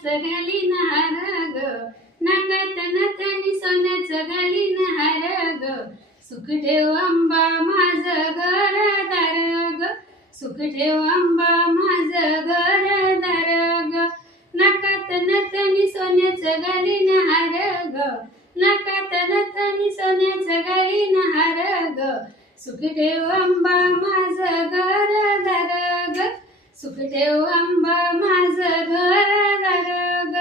सोन्याचं घालीन हार ग, नाकात नथनी सोन्याचं घालीन हार ग. सुख ठेव आंबा माझं घरदार ग, सुख ठेव आंबा माझं घरदार ग. नाकात नथनी सोन्याचं घालीन हार ग, नाकात नथनी सोन्याचं घालीन हार ग. सुख ठेव आंबा माझं घरदार ग, सुख ठेव आंबा माझं घरदार ग.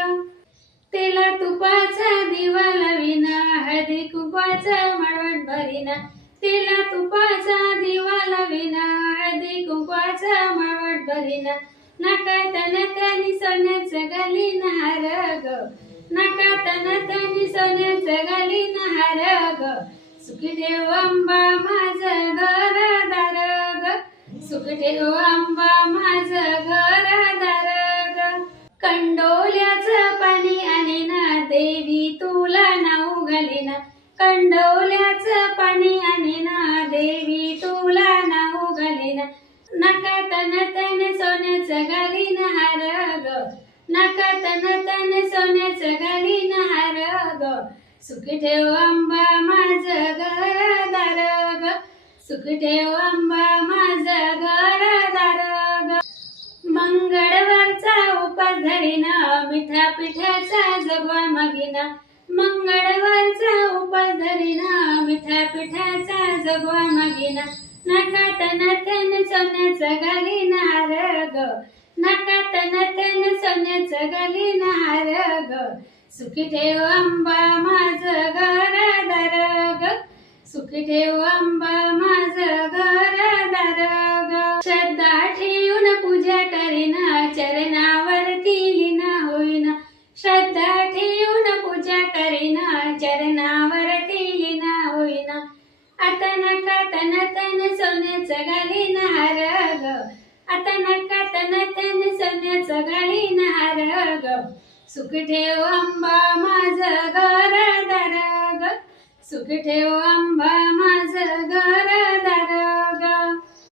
तेला तुपाचा दिवा लावीना, हळदी कुंकवाचा मळवट भरीना. तेला तुपाचा दिवा लावीना, हळदी कुंकवाचा मळवट भरीना. नाकात नथनी सोन्याचं घालीन हार ग, नाकात नथनी सोन्याचं घालीन हार ग. सुख ठेव आंबा माझं घरदार ग, सुख ठेव आंबा माझं घरदार ग. कंडोल्याचं पाणी आणीना, देवी तुला नाव घालीना. कंडोल्याचं पाणी आणीना, देवी तुला नाव घालीना. नाकात नथनी सोन्याचं घालीन हार ग, नाकात नथनी सोन्याचं घालीन हार ग. सुख ठेव आंबा माझं घरदार ग, सुख ठेव आंबा माझं घरदार ग. मंगळवारचा उपास धरीना, मिठा पिठाचा जगवा मागीना. मंगळवारचा उपास धरीना, मिठा पिठाचा जगवा मागीना. नाकात नथनी सोन्याचं घालीन हार ग, नाकात नथनी सोन्याचं घालीन हार ग. सुख ठेव आंबा माझं घरदार ग, सुख ठेव आंबा माझं घरदार ग. श्रद्धा ठेवून पूजा करीना, चरणावरती लीन होईना. श्रद्धा ठेवून पूजा करीना, चरणावरती लीन होईना. आता नाकात नथनी सोन्याचं घालीन हार ग, आता नाकात नथनी सोन्याचं घालीन हार ग. सुख ठेव आंबा माझं घरदार ग, सुख ठेव आंबा माझं घरदार ग.